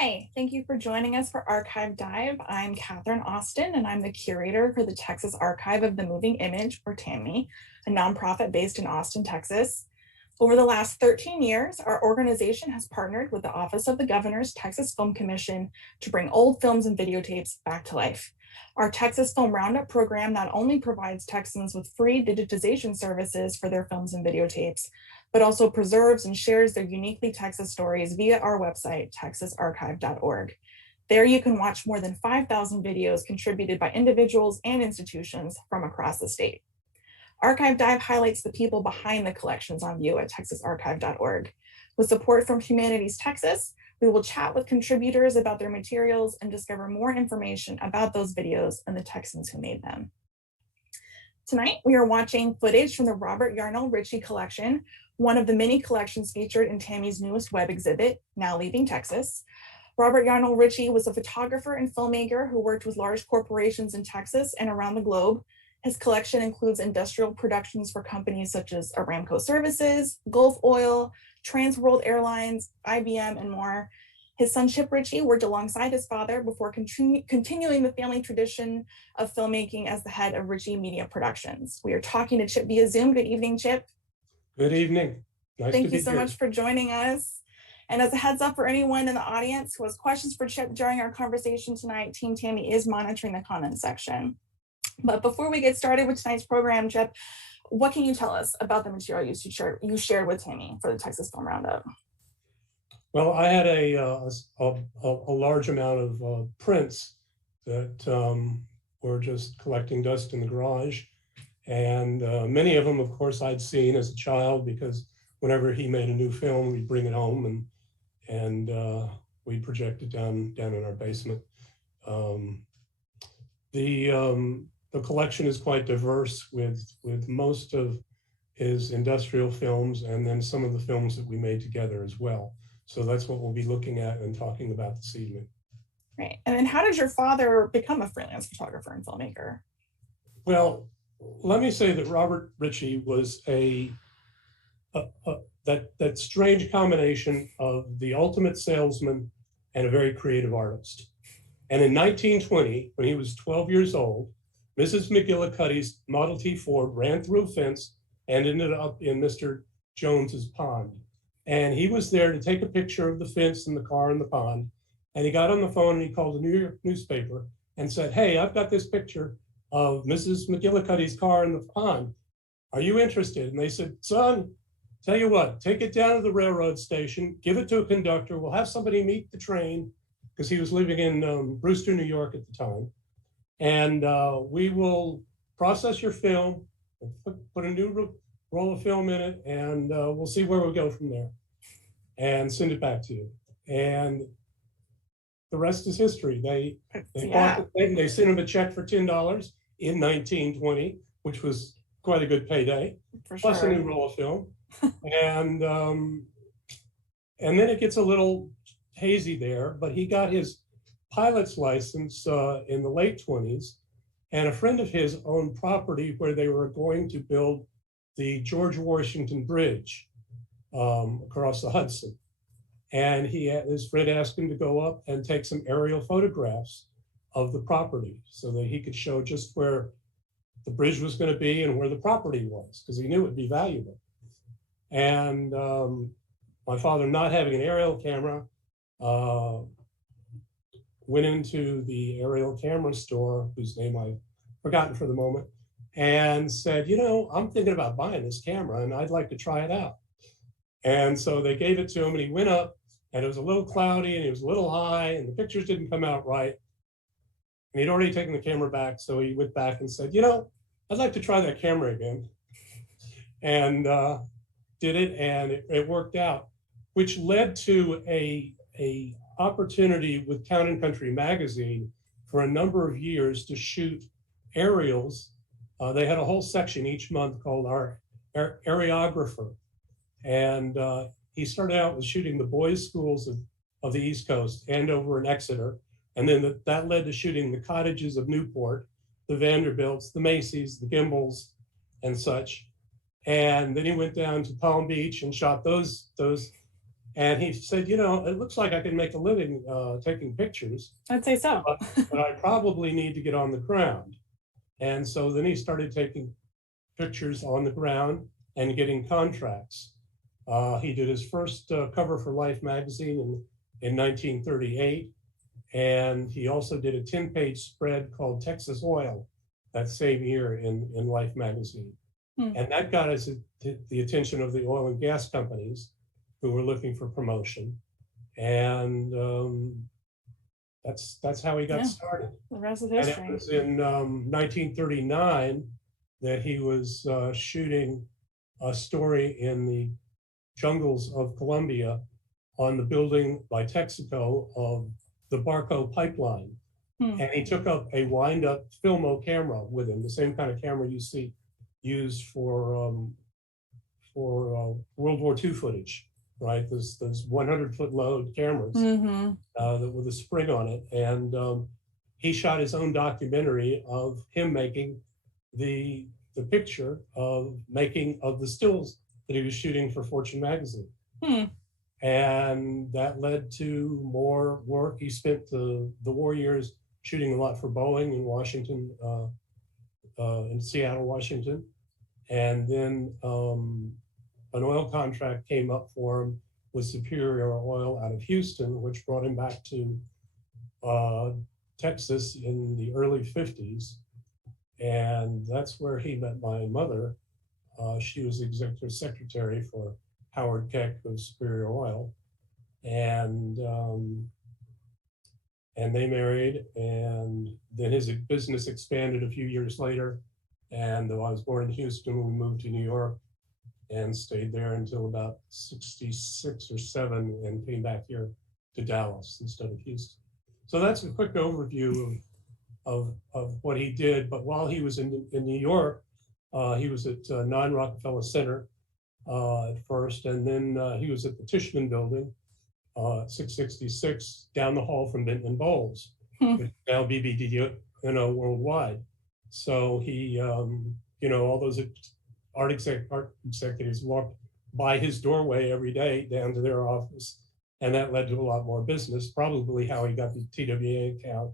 Hi, thank you for joining us for Archive Dive. I'm Catherine Austin, and I'm the curator for the Texas Archive of the Moving Image, or TAMI, a nonprofit based in Austin, Texas. Over the last 13 years, our organization has partnered with the Office of the Governor's Texas Film Commission to bring old films and videotapes back to life. Our Texas Film Roundup program not only provides Texans with free digitization services for their films and videotapes, but also preserves and shares their uniquely Texas stories via our website, texasarchive.org. There you can watch more than 5,000 videos contributed by individuals and institutions from across the state. Archive Dive highlights the people behind the collections on view at texasarchive.org. With support from Humanities Texas, we will chat with contributors about their materials and discover more information about those videos and the Texans who made them. Tonight, we are watching footage from the Robert Yarnall Richie Collection, one of the many collections featured in TAMI's newest web exhibit, Now Leaving Texas. Robert Yarnall Richie was a photographer and filmmaker who worked with large corporations in Texas and around the globe. His collection includes industrial productions for companies such as Aramco Services, Gulf Oil, World Airlines, IBM, and more. His son, Chip Richie, worked alongside his father before continuing the family tradition of filmmaking as the head of Richie Media Productions. We are talking to Chip via Zoom. Good evening, Chip. Good evening. Nice to be here. Thank you so much for joining us. And as a heads up for anyone in the audience who has questions for Chip during our conversation tonight, Team TAMI is monitoring the comments section. But before we get started with tonight's program, Chip, what can you tell us about the material you shared with TAMI for the Texas Film Roundup? Well, I had a large amount of prints that were just collecting dust in the garage. And many of them, of course, I'd seen as a child because whenever he made a new film, we'd bring it home and we'd project it down in our basement. The collection is quite diverse with most of his industrial films and then some of the films that we made together as well. So that's what we'll be looking at and talking about this evening. Right. And then how did your father become a freelance photographer and filmmaker? Well, let me say that Robert Richie was that strange combination of the ultimate salesman and a very creative artist. And in 1920, when he was 12 years old, Mrs. McGillicuddy's Model T Ford ran through a fence and ended up in Mr. Jones's pond. And he was there to take a picture of the fence and the car in the pond. And he got on the phone and he called the New York newspaper and said, "Hey, I've got this picture of Mrs. McGillicuddy's car in the pond. Are you interested?" And they said, "Son, tell you what, take it down to the railroad station, give it to a conductor. We'll have somebody meet the train," because he was living in Brewster, New York at the time. "And we will process your film, put a new roll of film in it, and we'll see where we go from there and send it back to you." And the rest is history. They bought the thing, they sent him a check for $10 in 1920, which was quite a good payday, plus a new roll of film. And then it gets a little hazy there, but he got his pilot's license in the late 20s, and a friend of his owned property where they were going to build the George Washington Bridge across the Hudson. And his friend asked him to go up and take some aerial photographs of the property so that he could show just where the bridge was going to be and where the property was, because he knew it'd be valuable. And my father, not having an aerial camera, went into the aerial camera store, whose name I've forgotten for the moment, and said, "You know, I'm thinking about buying this camera and I'd like to try it out." And so they gave it to him and he went up, and it was a little cloudy and it was a little high and the pictures didn't come out right. And he'd already taken the camera back. So he went back and said, "You know, I'd like to try that camera again." And did it, and it worked out, which led to a opportunity with Town & Country magazine for a number of years to shoot aerials. They had a whole section each month called our areographer. And he started out with shooting the boys' schools of the East Coast, Andover and Exeter. And then that led to shooting the cottages of Newport, the Vanderbilts, the Macy's, the Gimbal's, and such. And then he went down to Palm Beach and shot those And he said, you know, it looks like I can make a living taking pictures, I'd say so. but I probably need to get on the ground. And so then he started taking pictures on the ground and getting contracts. He did his first cover for Life magazine in 1938. And he also did a 10-page spread called Texas Oil that same year in Life magazine. And that got us the attention of the oil and gas companies who were looking for promotion. And that's how he got started. The rest is And history. it was in 1939 that he was shooting a story in the jungles of Colombia on the building by Texaco of the Barco pipeline. And he took up a wind-up Filmo camera with him, the same kind of camera you see used for World War II footage, right? Those 100-foot load cameras that with a spring on it. And he shot his own documentary of him making the picture of the stills that he was shooting for Fortune magazine. And that led to more work. He spent the war years shooting a lot for Boeing in Washington, in Seattle, Washington. And then an oil contract came up for him with Superior Oil out of Houston, which brought him back to Texas in the early 50s. And that's where he met my mother. She was executive secretary for Howard Keck of Superior Oil. And they married, and then his business expanded a few years later. And though I was born in Houston, we moved to New York and stayed there until about 66 or 7 and came back here to Dallas instead of Houston. So that's a quick overview of what he did. But while he was in New York, he was at 9 Rockefeller Center at first, and then he was at the Tishman Building, 666, down the hall from Benton and Bowles, which is now BBDO worldwide. So he, all those art executives walked by his doorway every day down to their office, and that led to a lot more business, probably how he got the TWA account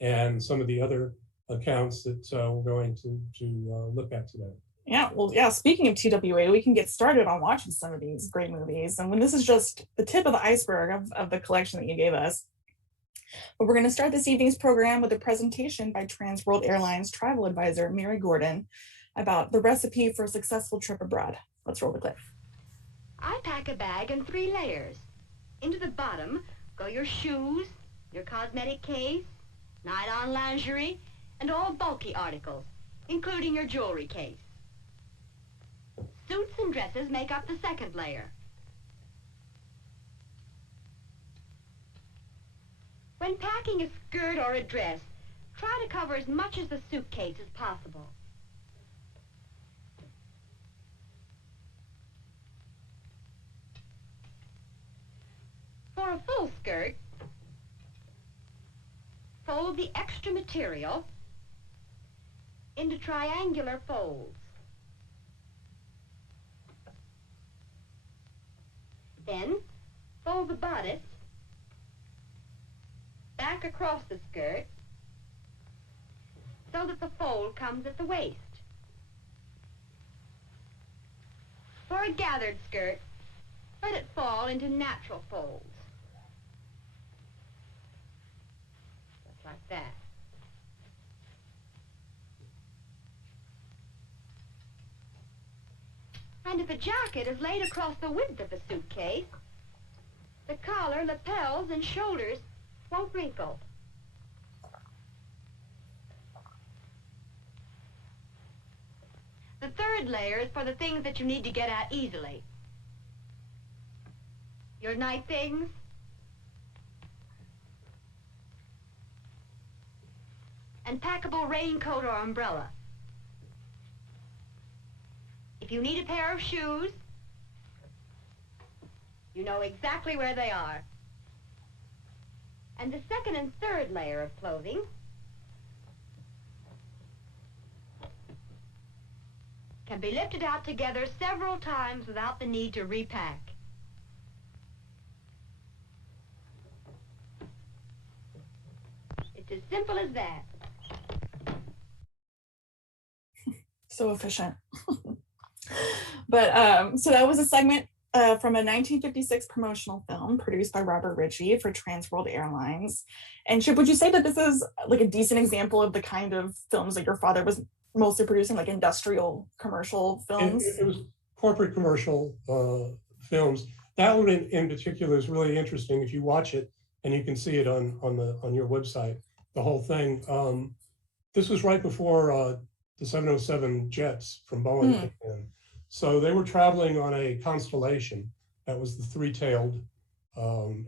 and some of the other accounts that we're going to look at today. Yeah, well, yeah, speaking of TWA, we can get started on watching some of these great movies. And when this is just the tip of the iceberg of the collection that you gave us. But we're going to start this evening's program with a presentation by Trans World Airlines travel advisor, Mary Gordon, about the recipe for a successful trip abroad. Let's roll the clip. I pack a bag in 3 layers. Into the bottom go your shoes, your cosmetic case, night-on lingerie, and all bulky articles, including your jewelry case. Suits and dresses make up the 2nd layer. When packing a skirt or a dress, try to cover as much of the suitcase as possible. For a full skirt, fold the extra material into triangular folds. Then, fold the bodice back across the skirt so that the fold comes at the waist. For a gathered skirt, let it fall into natural folds. Just like that. And if a jacket is laid across the width of a suitcase, the collar, lapels, and shoulders won't wrinkle. The 3rd layer is for the things that you need to get at easily. Your night things, and packable raincoat or umbrella. If you need a pair of shoes, you know exactly where they are. And the 2nd and 3rd layer of clothing can be lifted out together several times without the need to repack. It's as simple as that. So efficient. But so that was a segment from a 1956 promotional film produced by Robert Richie for World Airlines. And Chip, would you say that this is like a decent example of the kind of films that your father was mostly producing, like industrial commercial films? It was corporate commercial films. That one in particular is really interesting. If you watch it, and you can see it on your website, the whole thing. This was right before the 707 jets from Boeing came in. So they were traveling on a Constellation. That was the three-tailed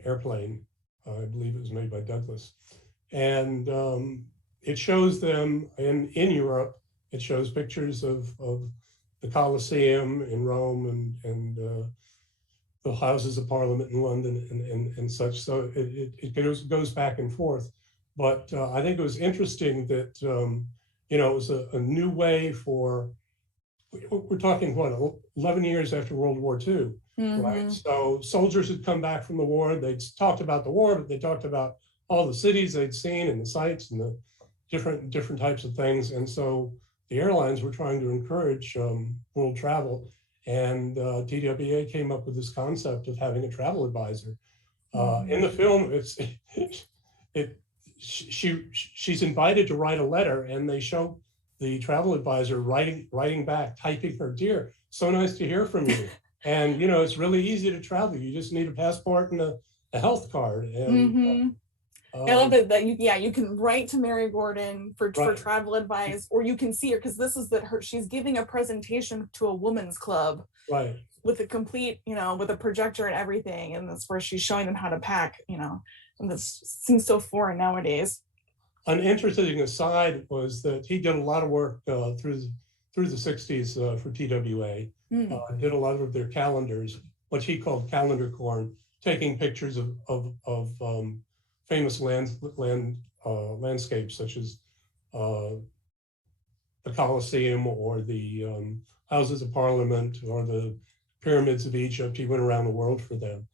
airplane. I believe it was made by Douglas. And it shows them in Europe. It shows pictures of the Colosseum in Rome and the Houses of Parliament in London and such. So it goes back and forth. But I think it was interesting that, it was a new way for, we're talking, 11 years after World War II, right? So soldiers had come back from the war. They'd talked about the war, but they talked about all the cities they'd seen and the sights and the different types of things. And so the airlines were trying to encourage world travel. And TWA came up with this concept of having a travel advisor. In the film, she's invited to write a letter, and they show the travel advisor writing back, typing her, "Dear, so nice to hear from you." And it's really easy to travel. You just need a passport and a health card. And I love it that you can write to Mary Gordon for travel advice, or you can see her, because this is she's giving a presentation to a women's club, right, with a complete, with a projector and everything, and that's where she's showing them how to pack, and this seems so foreign nowadays. An interesting aside was that he did a lot of work through the 60s for TWA. Did a lot of their calendars, what he called calendar corn, taking pictures of famous landscapes such as the Colosseum or the Houses of Parliament or the pyramids of Egypt. He went around the world for them.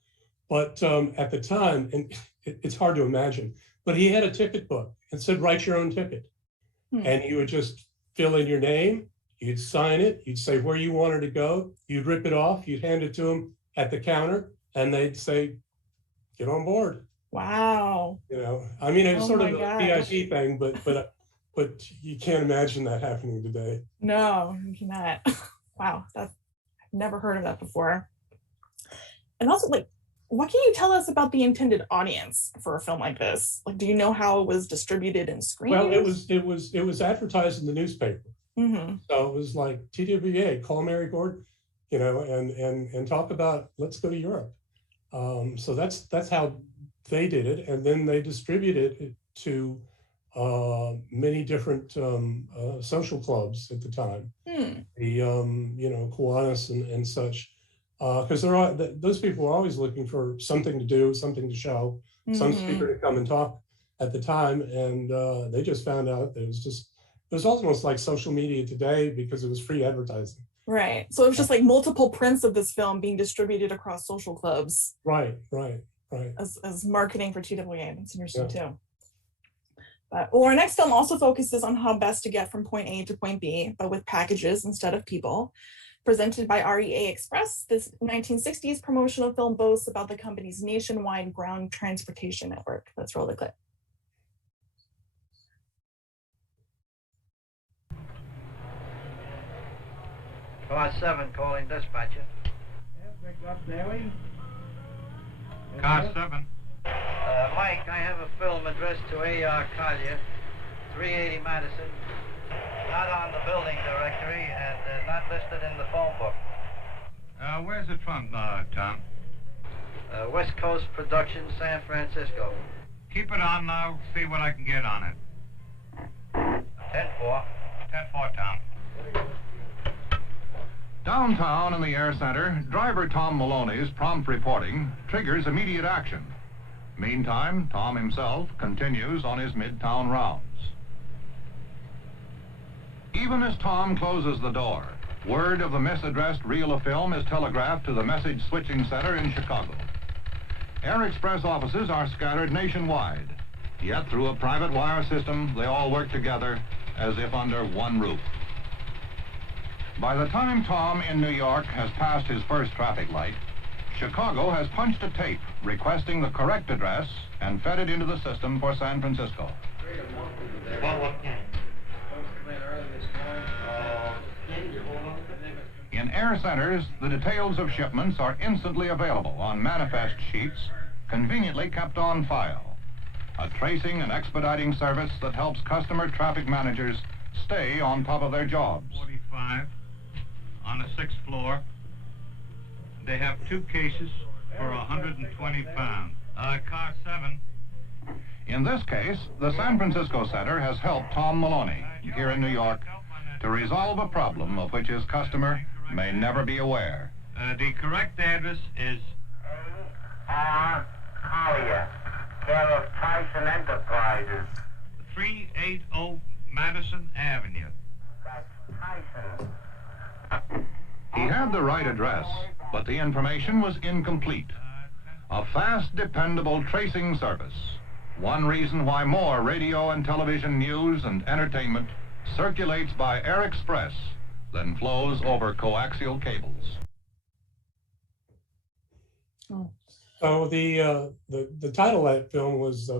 But at the time, and it's hard to imagine, but he had a ticket book and said, "Write your own ticket." And you would just fill in your name, you'd sign it, you'd say where you wanted to go, you'd rip it off, you'd hand it to them at the counter, and they'd say, "Get on board." Wow. I mean, it's sort of a VIP thing, but you can't imagine that happening today. No, you cannot. Wow, I've never heard of that before. And also, what can you tell us about the intended audience for a film like this? Do you know how it was distributed and screened? Well, it was advertised in the newspaper. So it was like, TWA, call Mary Gordon, and talk about, let's go to Europe. So that's how they did it, and then they distributed it to many different social clubs at the time, the Kiwanis and such, because those people were always looking for something to do, something to show, some speaker to come and talk at the time, and they just found out that it was almost like social media today, because it was free advertising. Right. So it was just like multiple prints of this film being distributed across social clubs. Right. As marketing for TWA. That's interesting too. But our next film also focuses on how best to get from point A to point B, but with packages instead of people. Presented by REA Express, this 1960s promotional film boasts about the company's nationwide ground transportation network. Let's roll the clip. Car 7 calling dispatcher. Yeah, picked up Daly. Car 7. Mike, I have a film addressed to A.R. Collier, 380 Madison. Not on the building directory and not listed in the phone book. Where's it from, Tom? West Coast Productions, San Francisco. Keep it on, I'll see what I can get on it. 10-4. 10-4, Tom. Downtown in the air center, driver Tom Maloney's prompt reporting triggers immediate action. Meantime, Tom himself continues on his midtown rounds. Even as Tom closes the door, word of the misaddressed reel of film is telegraphed to the message switching center in Chicago. Air Express offices are scattered nationwide. Yet through a private wire system, they all work together as if under one roof. By the time Tom in New York has passed his first traffic light, Chicago has punched a tape requesting the correct address and fed it into the system for San Francisco. In air centers, the details of shipments are instantly available on manifest sheets, conveniently kept on file. A tracing and expediting service that helps customer traffic managers stay on top of their jobs. 45 on the 6th floor. They have 2 cases for 120 pounds. Car 7. In this case, the San Francisco Center has helped Tom Maloney, here in New York, to resolve a problem of which his customer may never be aware. The correct address is R. Collier, care of Tyson Enterprises. 380 Madison Avenue. That's Tyson. He had the right address, but the information was incomplete. A fast, dependable tracing service. One reason why more radio and television news and entertainment circulates by air express than flows over coaxial cables. So the title of that film was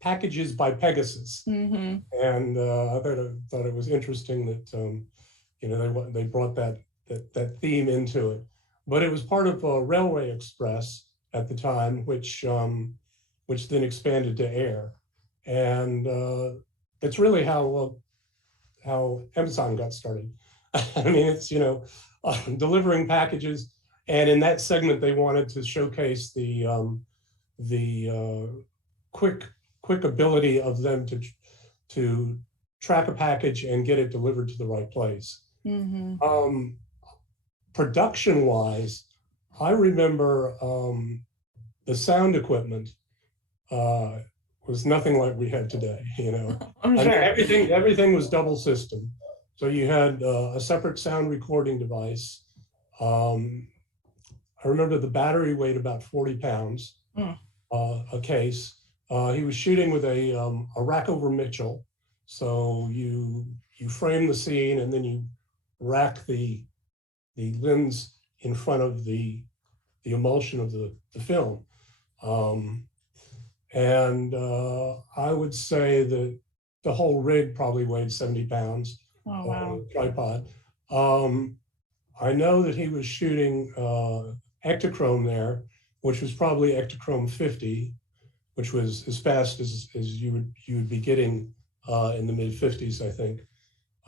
Packages by Pegasus. Mm-hmm. And I thought it was interesting that they brought that theme into it. But it was part of Railway Express at the time, which then expanded to air. And it's really how Amazon got started. I mean, it's delivering packages, and in that segment they wanted to showcase the quick ability of them to track a package and get it delivered to the right place. Mm-hmm. Production wise, I remember the sound equipment was nothing like we have today. I'm I sure. mean, everything was double system. So you had a separate sound recording device. I remember the battery weighed about 40 pounds, a case. He was shooting with a rack over Mitchell. So you frame the scene and then you rack the lens in front of the emulsion of the film. I would say that the whole rig probably weighed 70 pounds. Oh, wow. Tripod. I know that he was shooting Ektachrome there, which was probably Ektachrome 50, which was as fast as you would be getting in the mid 50s, I think.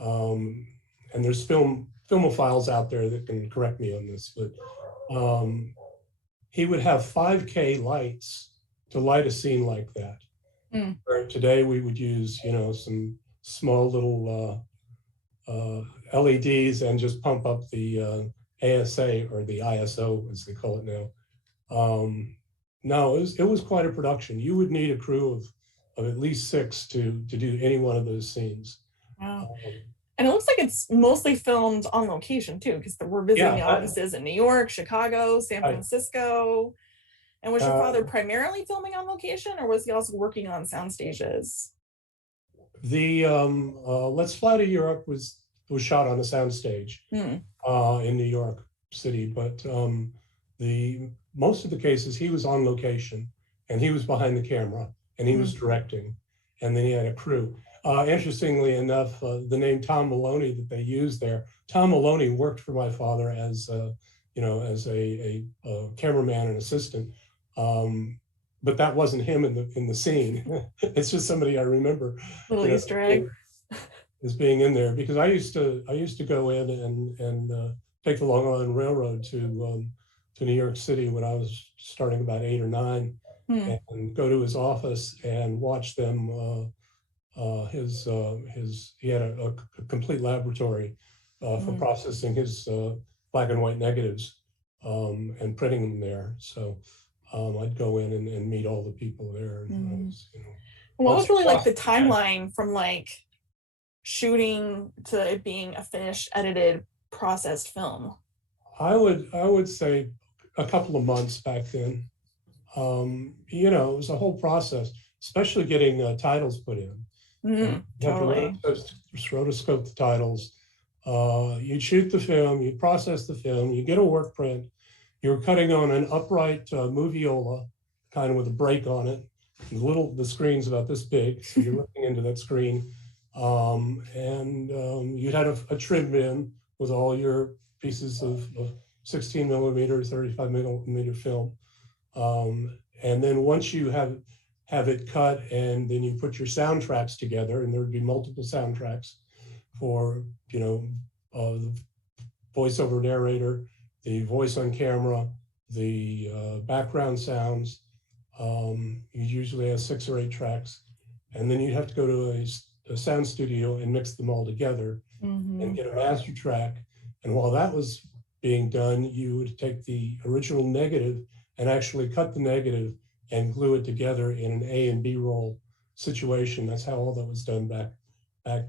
And there's filmophiles out there that can correct me on this, but he would have 5K lights to light a scene like that. Where today we would use, some small little LEDs and just pump up the ASA or the ISO, as they call it now. No, it was quite a production. You would need a crew of at least 6 to do any one of those scenes. Wow. And it looks like it's mostly filmed on location too, because we're visiting the offices in New York, Chicago, San Francisco. And was your father primarily filming on location, or was he also working on sound stages? The Let's Fly to Europe was shot on a soundstage in New York City, but most of the cases he was on location, and he was behind the camera, and he was directing, and then he had a crew. Interestingly enough, the name Tom Maloney that they used there, Tom Maloney worked for my father as a cameraman and assistant. But that wasn't him in the scene. It's just somebody I remember. Little Easter egg. As being in there, because I used to go in and take the Long Island Railroad to New York City when I was starting about 8 or 9, and go to his office and watch them. He had a complete laboratory for processing his black and white negatives and printing them there. So I'd go in and meet all the people there. And what was really like the timeline from like shooting to it being a finished, edited, processed film? I would say a couple of months back then. It was a whole process. especially getting titles put in. Totally. You have to rotoscope the titles. You'd shoot the film, you process the film, you get a work print. You're cutting on an upright moviola, kind of with a break on it. The screen's about this big, so you're looking into that screen. You'd have a trim bin with all your pieces of 16 millimeter, 35 millimeter film. And then once you have it cut, and then you put your soundtracks together, and there'd be multiple soundtracks for, the voiceover narrator, the voice on camera, the background sounds. You usually have 6 or 8 tracks, and then you'd have to go to a sound studio and mix them all together and get a master track. And while that was being done, you would take the original negative and actually cut the negative and glue it together in an A and B roll situation. That's how all that was done back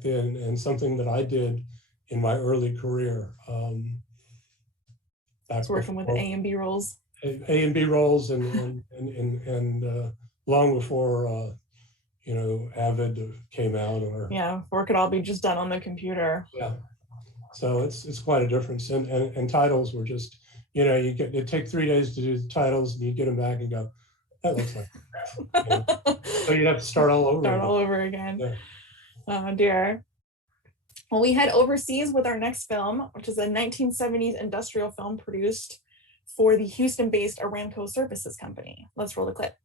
then, and something that I did in my early career. Working with A and B rolls. A and B rolls, and long before Avid came out, or or it could all be just done on the computer. Yeah, so it's quite a difference. And titles were just, it take 3 days to do the titles, and you get them back and go, that looks like crap. So you'd have to start all over again. Yeah. Oh dear. Well, we head overseas with our next film, which is a 1970s industrial film produced for the Houston-based Aramco Services company. Let's roll the clip.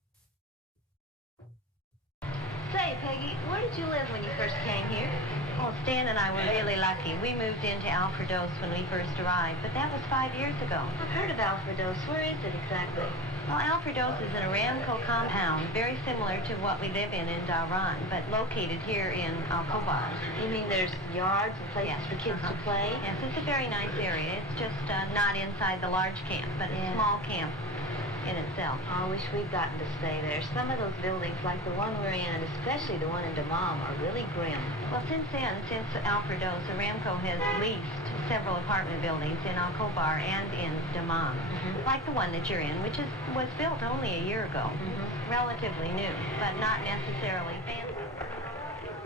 Say, Peggy, where did you live when you first came here? Oh, Stan and I were really lucky. We moved into Alfredos when we first arrived, but that was 5 years ago. I've heard of Alfredos. Where is it exactly? Well, Alfredos is an Aramco compound, very similar to what we live in Dhahran, but located here in Al-Khobar. You mean there's yards and places for kids to play? Yes, it's a very nice area. It's just not inside the large camp, but a small camp in itself. I wish we'd gotten to stay there. Some of those buildings, like the one we're in, especially the one in Dammam, are really grim. Well, since Alfredos, Aramco has leased several apartment buildings in Al-Khobar and in Dammam, like the one that you're in, which was built only a year ago. Relatively new, but not necessarily fancy.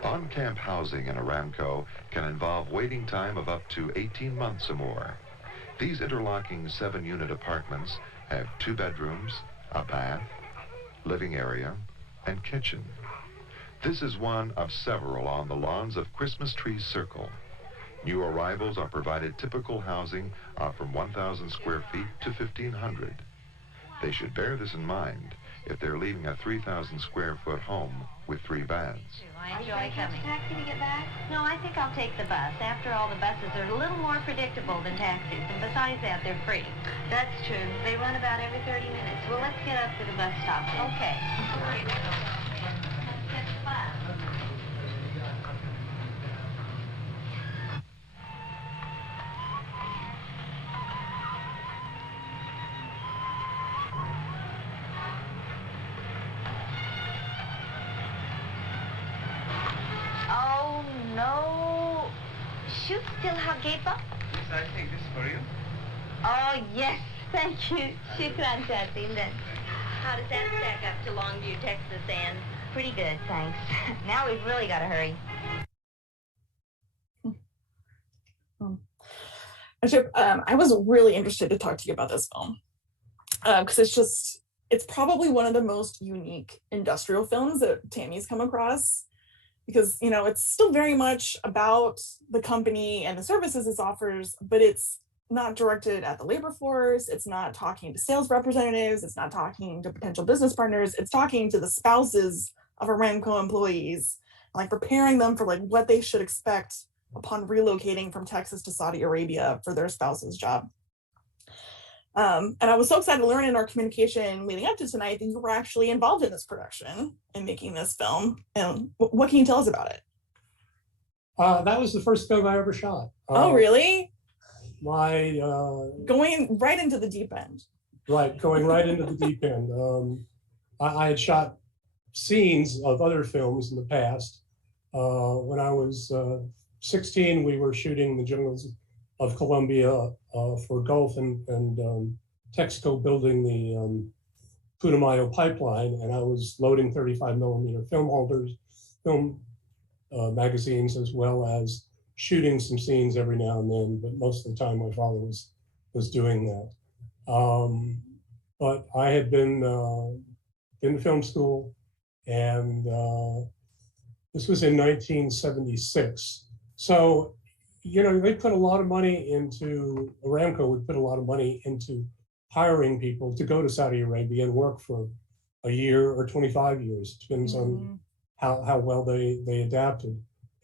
On-camp housing in Aramco can involve waiting time of up to 18 months or more. These interlocking 7-unit apartments have 2 bedrooms, a bath, living area, and kitchen. This is one of several on the lawns of Christmas Tree Circle. New arrivals are provided typical housing of from 1,000 square feet to 1,500. They should bear this in mind if they're leaving a 3,000 square foot home with 3 baths. I enjoy coming. Taxi to get back? No, I think I'll take the bus. After all, the buses are a little more predictable than taxis, and besides that, they're free. That's true. They run about every 30 minutes. Well, let's get up to the bus stop. Okay. Let's get the bus. No. Should still have gave up? Yes, I think this is for you. Oh, yes. Thank you. Shukran, Jacinda. How does that stack up to Longview, Texas, Ann? Pretty good, thanks. Now we've really got to hurry. I was really interested to talk to you about this film because it's probably one of the most unique industrial films that TAMI's come across. Because, it's still very much about the company and the services it offers, but it's not directed at the labor force. It's not talking to sales representatives. It's not talking to potential business partners. It's talking to the spouses of Aramco employees, like preparing them for what they should expect upon relocating from Texas to Saudi Arabia for their spouse's job. And I was so excited to learn in our communication leading up to tonight that you were actually involved in this production and making this film. And what can you tell us about it? That was the first film I ever shot. Oh, really? Going right into the deep end. Right, going right into the deep end. I had shot scenes of other films in the past. When I was 16, we were shooting the jungles of Colombia for Gulf and Texaco building Putumayo pipeline, and I was loading 35 millimeter film holders, film magazines, as well as shooting some scenes every now and then, but most of the time my father was doing that. But I had been in film school, and this was in 1976. So, you know, they put a lot of money into, Aramco would put a lot of money into hiring people to go to Saudi Arabia and work for a year or 25 years, depends on how well they adapted.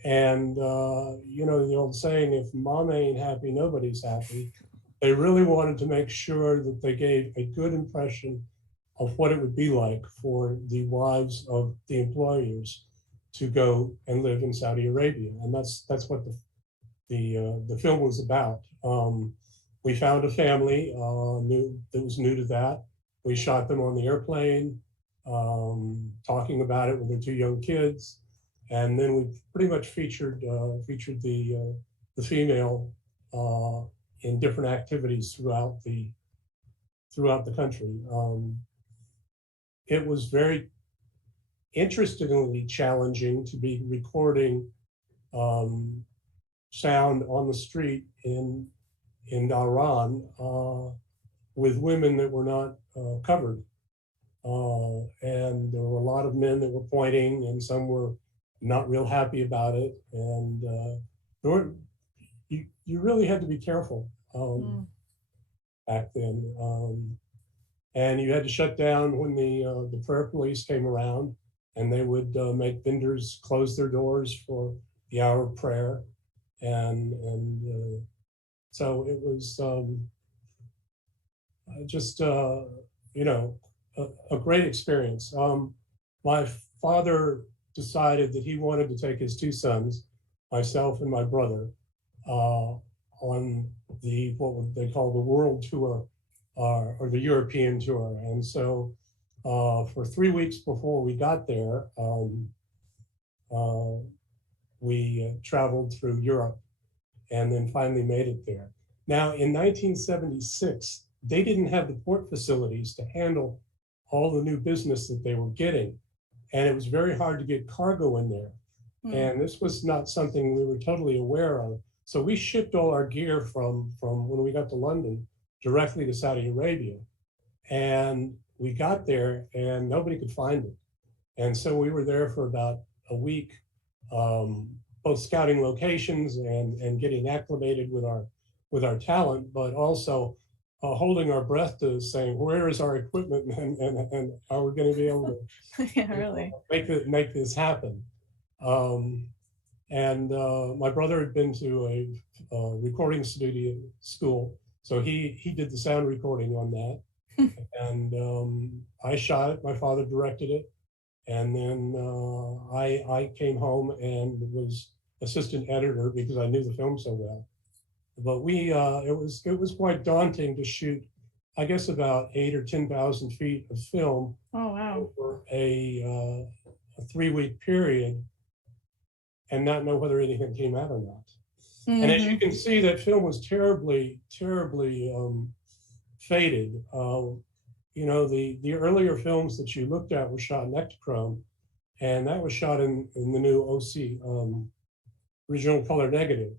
And, you know, the old saying, if mom ain't happy, nobody's happy. They really wanted to make sure that they gave a good impression of what it would be like for the wives of the employers to go and live in Saudi Arabia. And that's what the film was about. We found a family that was new to that. We shot them on the airplane, talking about it with their 2 young kids. And then we pretty much featured the female in different activities throughout the country. It was very interestingly challenging to be recording sound on the street in Iran with women that were not covered. And there were a lot of men that were pointing, and some were not real happy about it. And you really had to be careful back then. And you had to shut down when the prayer police came around, and they would make vendors close their doors for the hour of prayer. And so it was just, you know, a great experience. My father decided that he wanted to take his 2 sons, myself and my brother, on what they call the world tour, or the European tour. And so for 3 weeks before we got there, we traveled through Europe and then finally made it there. Now, in 1976, they didn't have the port facilities to handle all the new business that they were getting. And it was very hard to get cargo in there. And this was not something we were totally aware of. So we shipped all our gear from when we got to London directly to Saudi Arabia. And we got there and nobody could find it. And so we were there for about a week, both scouting locations and getting acclimated with our talent, but also holding our breath to saying, where is our equipment, and are we going to be able to yeah, really make this happen? My brother had been to a recording studio school, so he did the sound recording on that. And I shot it, my father directed it. And then I came home and was assistant editor because I knew the film so well. But it was quite daunting to shoot, I guess, about 8,000 or 10,000 feet of film. Oh, wow. Over a 3-week period, and not know whether anything came out or not. And as you can see, that film was terribly, terribly faded. You know, the earlier films that you looked at were shot in Ektachrome, and that was shot in the new OC, regional color negative.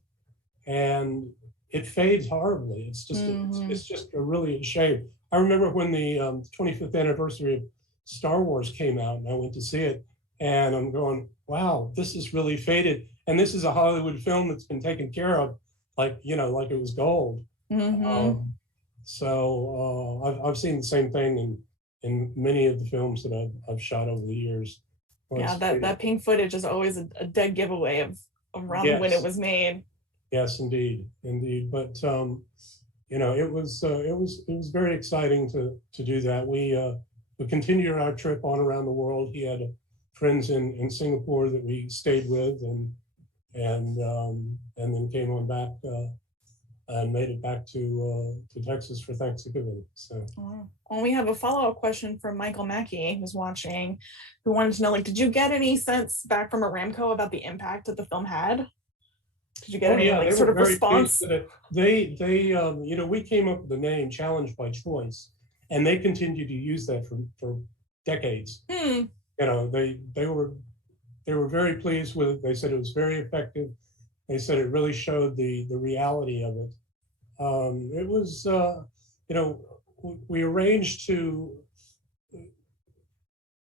And it fades horribly. It's just it's just really a shame. I remember when the 25th anniversary of Star Wars came out, and I went to see it, and I'm going, wow, this is really faded. And this is a Hollywood film that's been taken care of, like, you know, like it was gold. So I've seen the same thing in many of the films that I've shot over the years. Yeah, that pink footage is always a dead giveaway of around when it was made. Yes, indeed. But you know, it was very exciting to do that. We continued our trip on around the world. He had friends in Singapore that we stayed with, and then came on back and made it back to Texas for Thanksgiving. So. Well, we have a follow-up question from Michael Mackey, who's watching, who wanted to know, like, did you get any sense back from Aramco about the impact that the film had? Did you get any sort of response? They you know, we came up with the name Challenge by Choice, and they continued to use that for decades. You know, they were very pleased with it. They said it was very effective. They said it really showed the reality of it. It was, you know, we arranged to,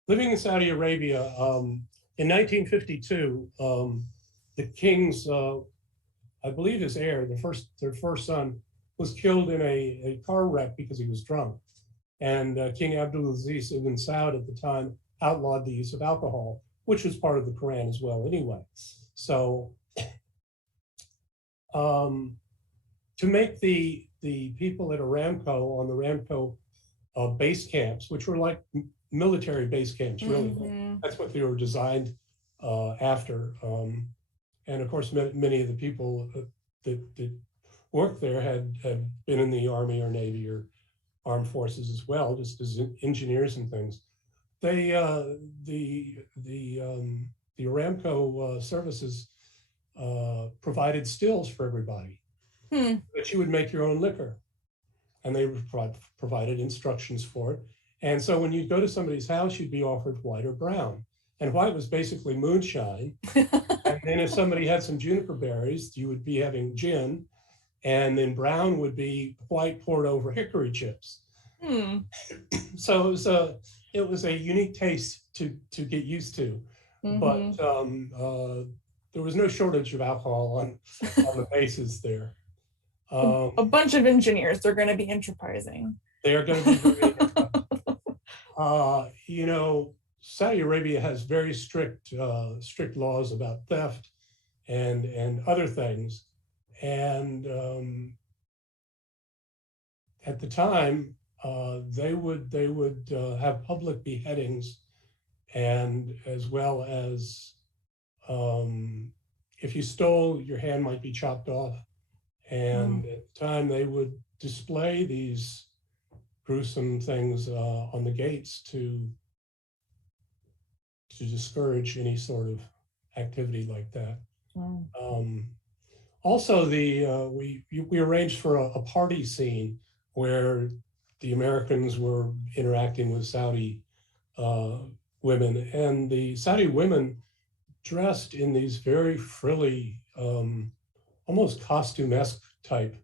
living in Saudi Arabia, in 1952, the king's, I believe his heir, their first son, was killed in a car wreck because he was drunk. And King Abdulaziz ibn Saud at the time outlawed the use of alcohol, which was part of the Quran as well anyway. So to make the people at Aramco on the Aramco base camps, which were like military base camps, really. That's what they were designed after. And of course, many of the people that worked there had been in the Army or Navy or Armed Forces as well, just as engineers and things. They, the Aramco Services provided stills for everybody, that you would make your own liquor. And they provided instructions for it. And so when you go to somebody's house, you'd be offered white or brown. And white was basically moonshine. And then if somebody had some juniper berries, you would be having gin. And then brown would be white poured over hickory chips. So it was a unique taste to get used to. But there was no shortage of alcohol on the bases there. A bunch of engineers, they're going to be enterprising. They are going to be very you know, Saudi Arabia has very strict laws about theft and other things. And at the time, they would have public beheadings, and as well as if you stole, your hand might be chopped off. And at the time, they would display these gruesome things on the gates to discourage any sort of activity like that. Also, we arranged for a party scene where the Americans were interacting with Saudi women, and the Saudi women dressed in these very frilly, almost costume-esque type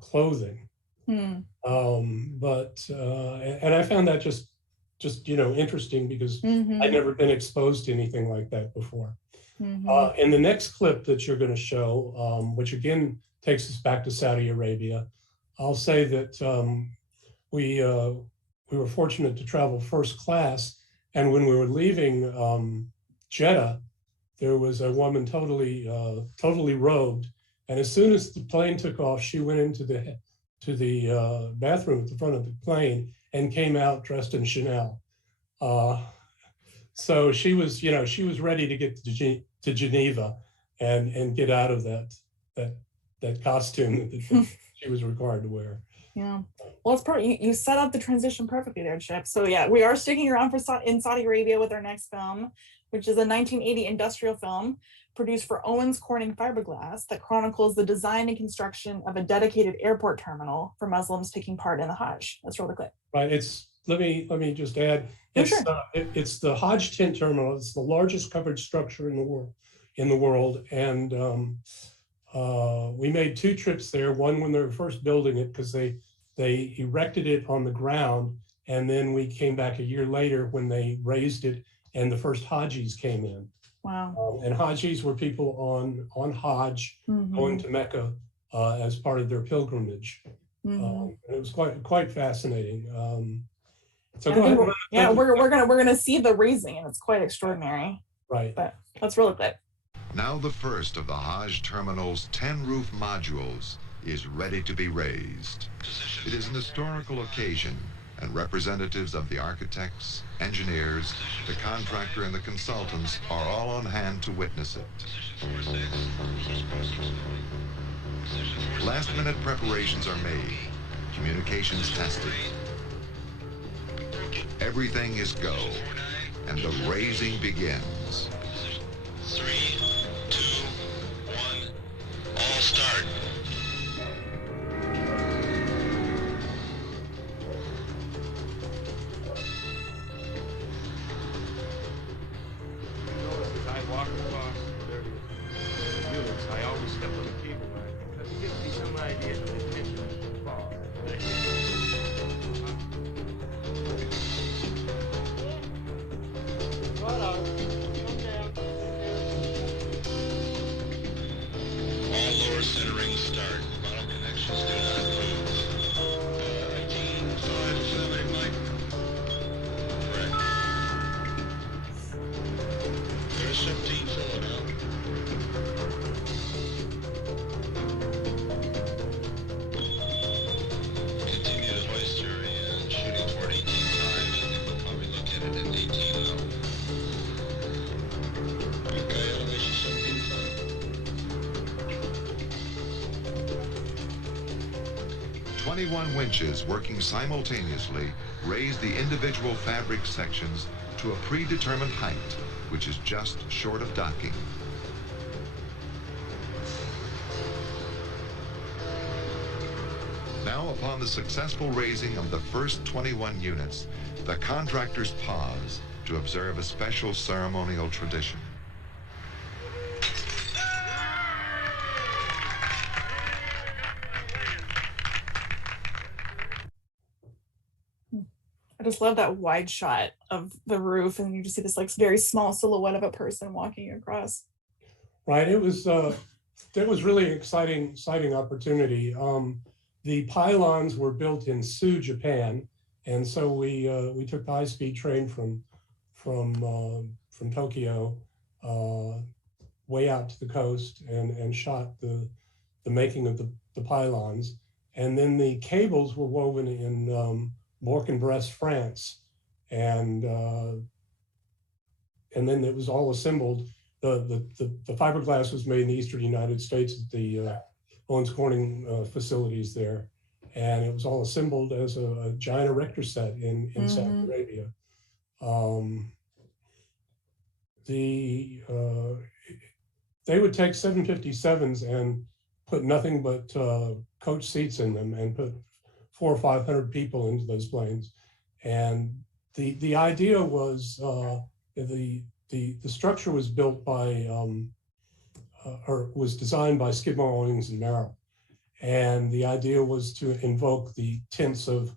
clothing. And I found that just you know, interesting because I'd never been exposed to anything like that before. In the next clip that you're going to show, which again takes us back to Saudi Arabia, I'll say that we were fortunate to travel first class, and when we were leaving Jeddah, there was a woman totally robed, and as soon as the plane took off, she went into the bathroom at the front of the plane and came out dressed in Chanel. So she was, you know, she was ready to get to Geneva and get out of that costume that she was required to wear. Yeah, well, it's perfect. You set up the transition perfectly there, Chip. So yeah, we are sticking around in Saudi Arabia with our next film, which is a 1980 industrial film produced for Owens Corning Fiberglass that chronicles the design and construction of a dedicated airport terminal for Muslims taking part in the Hajj. Let's roll the clip. Right. Let me just add. It's the Hajj tent terminal. It's the largest covered structure in the world, and we made 2 trips there. One when they were first building it, because they erected it on the ground, and then we came back a year later when they raised it, and the first Hajis came in. Wow. And Hajis were people on Hajj going to Mecca as part of their pilgrimage. And it was quite fascinating. So go ahead. Yeah, we're gonna see the raising, and it's quite extraordinary. Right. But let's roll the clip. Now the first of the Hajj terminal's 10 roof modules is ready to be raised. It is an historical occasion, and representatives of the architects, engineers, the contractor, and the consultants are all on hand to witness it. Last-minute preparations are made, communications tested. Everything is go, and the raising begins. 3, 2, 1, all start. 17 Philadelphia. Continue to hoist your shooting toward 18.5. I think we'll probably look at it at 18.0. Okay, elevation 17.5. 21 winches working simultaneously raise the individual fabric sections to a predetermined height, which is just short of docking. Now, upon the successful raising of the first 21 units, the contractors pause to observe a special ceremonial tradition. I just love that wide shot of the roof, and you just see this like very small silhouette of a person walking across. Right. It was really exciting opportunity. The pylons were built in Sioux, Japan, and so we took the high-speed train from Tokyo way out to the coast and shot the making of the pylons, and then the cables were woven in Bourg-en-Bresse, France, and then it was all assembled. The fiberglass was made in the eastern United States at the Owens Corning facilities there, and it was all assembled as a giant erector set in Saudi Arabia. They would take 757s and put nothing but coach seats in them and put 400 or 500 people into those planes. And the idea was the structure was built by or was designed by Skidmore, Owings and Merrill, and the idea was to invoke the tints of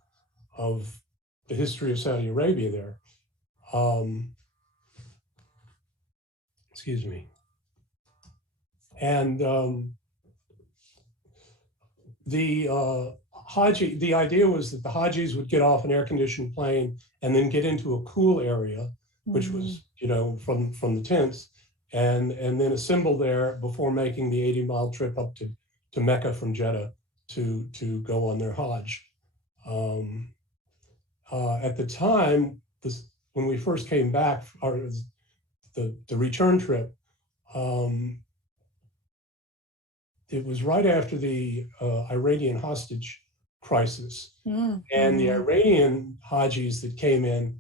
the history of Saudi Arabia there. Excuse me. And the idea was that the Hajis would get off an air-conditioned plane and then get into a cool area, which was, you know, from the tents, and then assemble there before making the 80-mile trip up to Mecca from Jeddah to go on their Hajj. At the time, when we first came back, the return trip, it was right after the Iranian hostage crisis. And the Iranian Hajis that came in,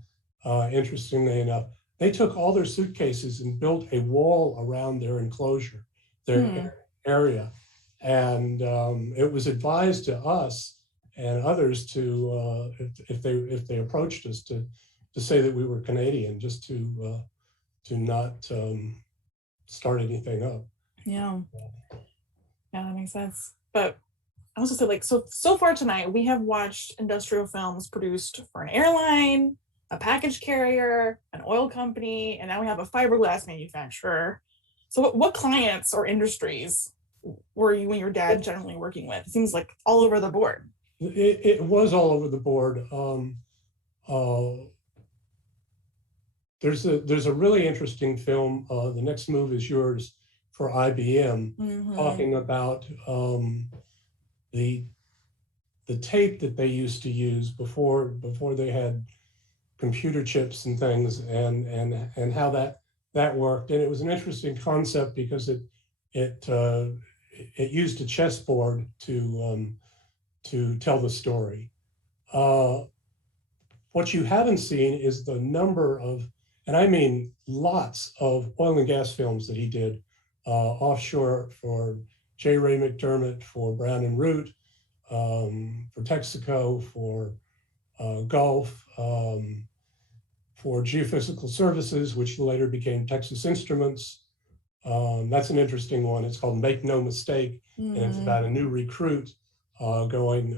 interestingly enough, they took all their suitcases and built a wall around their enclosure, their area. And it was advised to us and others to, if they approached us, to say that we were Canadian, just to not start anything up. Yeah, that makes sense. But I also say, like, so far tonight, we have watched industrial films produced for an airline, a package carrier, an oil company, and now we have a fiberglass manufacturer. So what clients or industries were you and your dad generally working with? It seems like all over the board. It was all over the board. There's a really interesting film, The Next Move Is Yours, for IBM, talking about the tape that they used to use before they had computer chips and things, and how that worked. And it was an interesting concept because it used a chessboard to tell the story. What you haven't seen is the number of, and I mean lots of, oil and gas films that he did offshore for J. Ray McDermott, for Brown and Root, for Texaco, for Gulf, for Geophysical Services, which later became Texas Instruments. That's an interesting one. It's called Make No Mistake, and it's about a new recruit going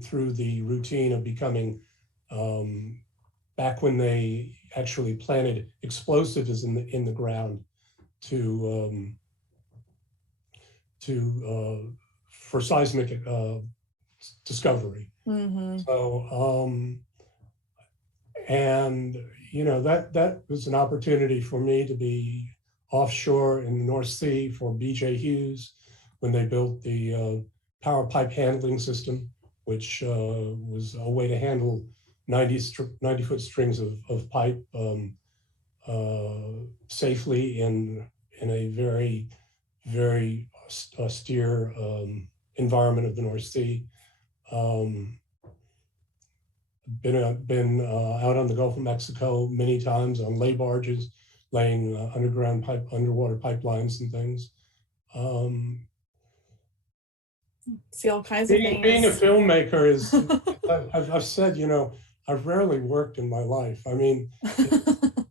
through the routine of becoming, back when they actually planted explosives in the ground for seismic discovery. So And, you know, that was an opportunity for me to be offshore in the North Sea for BJ Hughes when they built the power pipe handling system, which was a way to handle 90-foot strings of pipe safely in a very, very austere environment of the North Sea. Been out on the Gulf of Mexico many times on lay barges, laying underwater pipelines and things. See all kinds of things. Being a filmmaker is, I've said, you know, I've rarely worked in my life. I mean,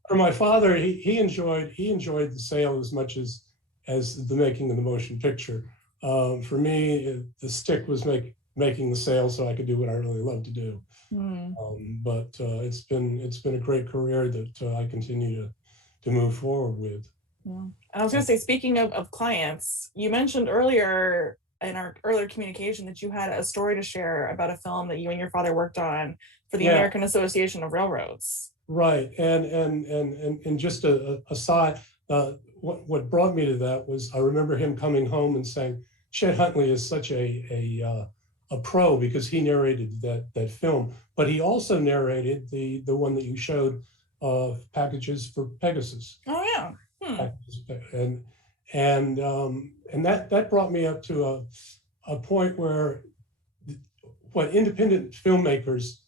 for my father, he enjoyed the sale as much as the making of the motion picture. For me, the stick was making the sale so I could do what I really love to do. But it's been a great career that I continue to move forward with. Yeah. I was going to say, speaking of clients, you mentioned earlier in our earlier communication that you had a story to share about a film that you and your father worked on for the American Association of Railroads. Right, and just a aside, what brought me to that was I remember him coming home and saying, Chet Huntley is such a pro because he narrated that film, but he also narrated the one that you showed, Packages for Pegasus. Oh yeah. And that brought me up to a point where what independent filmmakers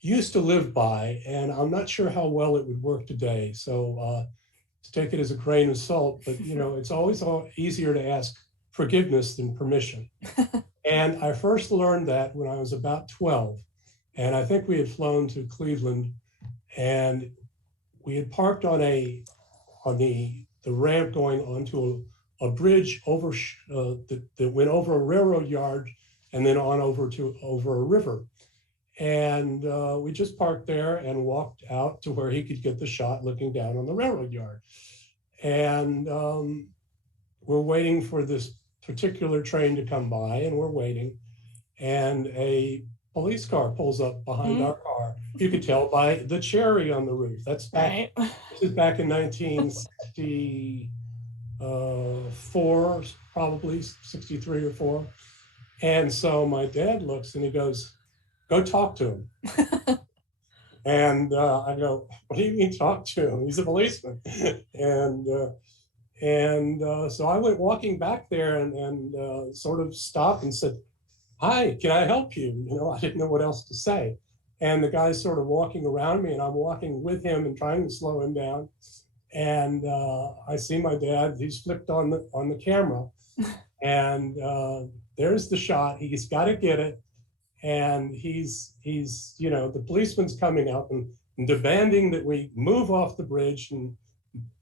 used to live by, and I'm not sure how well it would work today. So to take it as a grain of salt, but you know, it's always easier to ask forgiveness than permission. And I first learned that when I was about 12, and I think we had flown to Cleveland, and we had parked on the ramp going onto a bridge over that went over a railroad yard and then on over a river. And we just parked there and walked out to where he could get the shot looking down on the railroad yard. And we're waiting for this particular train to come by, and we're waiting. And a police car pulls up behind our car. You could tell by the cherry on the roof. That's back, this is back in 1964, probably 63 or 4. And so my dad looks and he goes, "Go talk to him." And I go, "What do you mean talk to him? He's a policeman." So I went walking back there and sort of stopped and said, "Hi, can I help you?" You know, I didn't know what else to say. And the guy's sort of walking around me and I'm walking with him and trying to slow him down. And I see my dad, he's flipped on the camera and there's the shot. He's got to get it. And he's, you know, the policeman's coming up and demanding that we move off the bridge and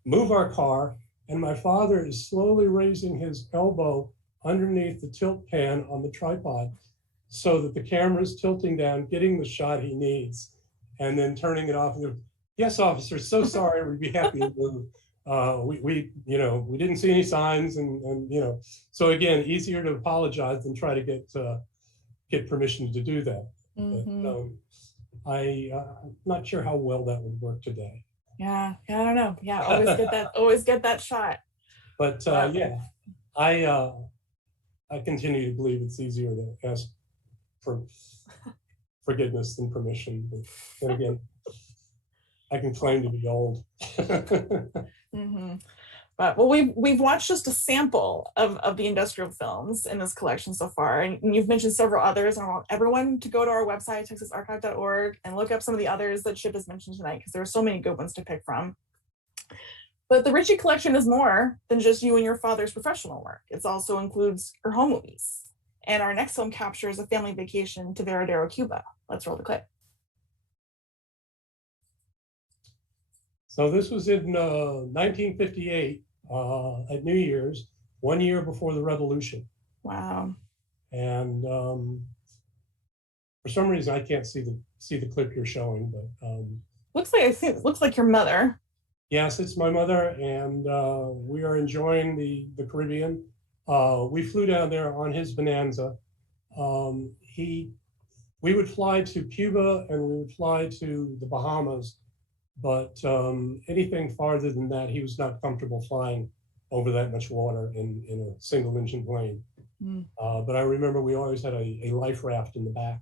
move our car. And my father is slowly raising his elbow underneath the tilt pan on the tripod so that the camera is tilting down, getting the shot he needs, and then turning it off and go, "Yes, officer, so sorry, we'd be happy to move. We you know, we didn't see any signs," and you know, so again, easier to apologize than try to get permission to do that. But I'm not sure how well that would work today. Yeah, I don't know. Yeah, always get that shot. But yeah, I continue to believe it's easier to ask for forgiveness than permission. But then again, I can claim to be old. But well, we've watched just a sample of the industrial films in this collection so far, and you've mentioned several others. I want everyone to go to our website, texasarchive.org, and look up some of the others that Chip has mentioned tonight, because there are so many good ones to pick from. But the Richie Collection is more than just you and your father's professional work. It also includes your home movies. And our next film captures a family vacation to Veradero, Cuba. Let's roll the clip. So this was in 1958 at New Year's, 1 year before the revolution. Wow. And for some reason, I can't see the clip you're showing, but looks like your mother. Yes, it's my mother, and we are enjoying the Caribbean. We flew down there on his Bonanza. He we would fly to Cuba and we would fly to the Bahamas, but anything farther than that, he was not comfortable flying over that much water in a single engine plane. But I remember we always had a life raft in the back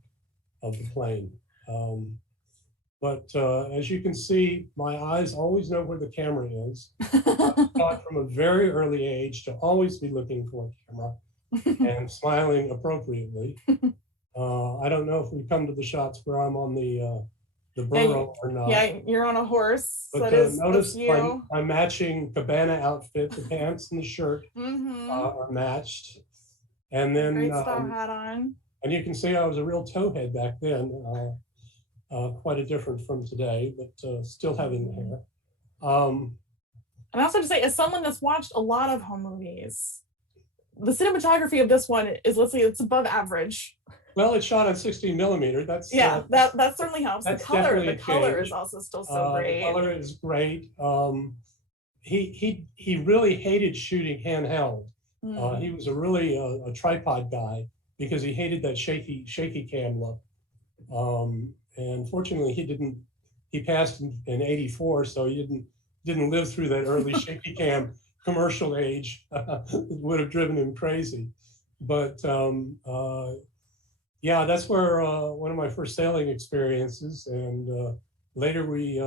of the plane. But as you can see, my eyes always know where the camera is. I taught from a very early age to always be looking for a camera and smiling appropriately. I don't know if we come to the shots where I'm on the burro or not. Yeah, you're on a horse. But notice my matching cabana outfit, the pants and the shirt are matched. And then great star hat on. And you can see I was a real towhead back then. Quite a different from today, but still having the hair. And I also have to say, as someone that's watched a lot of home movies, the cinematography of this one is, let's say, it's above average. Well, it's shot on 16 millimeter. That's that certainly helps. The color is also still so great. The color is great. He really hated shooting handheld. He was a tripod guy because he hated that shaky cam look. And fortunately, he passed in 84, so he didn't live through that early shaky cam commercial age. It would have driven him crazy. But yeah, that's where one of my first sailing experiences. And later we